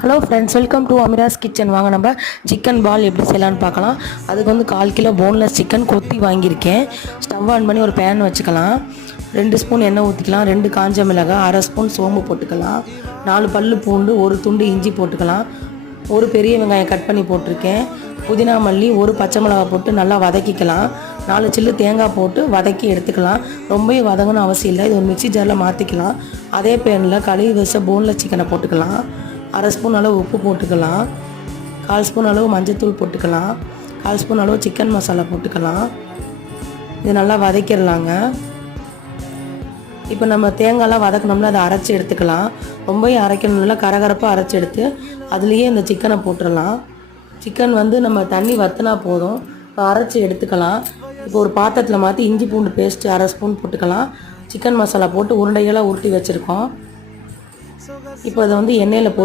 Hello friends, welcome to Amira's kitchen. வாங்க நம்ம chicken பால் எப்படி செய்யலான்னு பார்க்கலாம். அதுக்கு வந்து 1/4 கிலோ போன்லெஸ் சிக்கன் கொத்தி வாங்கியிருக்கேன். ஸ்டவ் ஆன் பண்ணி ஒரு பேன் வச்சுக்கலாம். 2 ஸ்பூன் எண்ணெய் ஊற்றிக்கலாம். 2 காஞ்ச மிளகாய், 1/2 ஸ்பூன் சோம்பு போட்டுக்கலாம். 4 பல்லு பூண்டு, 1 துண்டு இஞ்சி போட்டுக்கலாம். 1 பெரிய வெங்காயம் கட் பண்ணி போட்டிருக்கேன். புதினா மல்லி, 1 பச்சை மிளகாய் போட்டு நல்லா வதக்கிக்கலாம். 4 சில்லு தேங்காய் போட்டு வதக்கி எடுத்துக்கலாம். ரொம்பவே வதங்கணும் அவசியம் இல்லை. இது ஒரு மிக்சி ஜாரில் மாற்றிக்கலாம். அதே பேனில் கழுவி வச்ச போன்லெஸ் சிக்கனை போட்டுக்கலாம். 1/2 ஸ்பூன் அளவு உப்பு போட்டுக்கலாம். 1/4 ஸ்பூன் அளவு மஞ்சள்தூள் போட்டுக்கலாம். 1/4 ஸ்பூன் அளவு சிக்கன் மசாலா போட்டுக்கலாம். இது நல்லா வதக்கிடலாங்க. இப்போ நம்ம தேங்காய்லாம் வதக்கணும்னா அதை அரைச்சி எடுத்துக்கலாம். ரொம்பவும் அரைக்கணும், நல்லா கரகரப்பாக அரைச்சி எடுத்து அதுலேயே இந்த சிக்கனை போட்டுடலாம். சிக்கன் வந்து நம்ம தண்ணி வற்றினா போதும். இப்போ அரைச்சி எடுத்துக்கலாம். இப்போ ஒரு பாத்திரத்தில் மாற்றி இஞ்சி பூண்டு பேஸ்ட்டு 1/2 ஸ்பூன் போட்டுக்கலாம். சிக்கன் மசாலா போட்டு உருண்டைகளாக உருட்டி வச்சுருக்கோம். இப்போ அதை வந்து எண்ணெயில்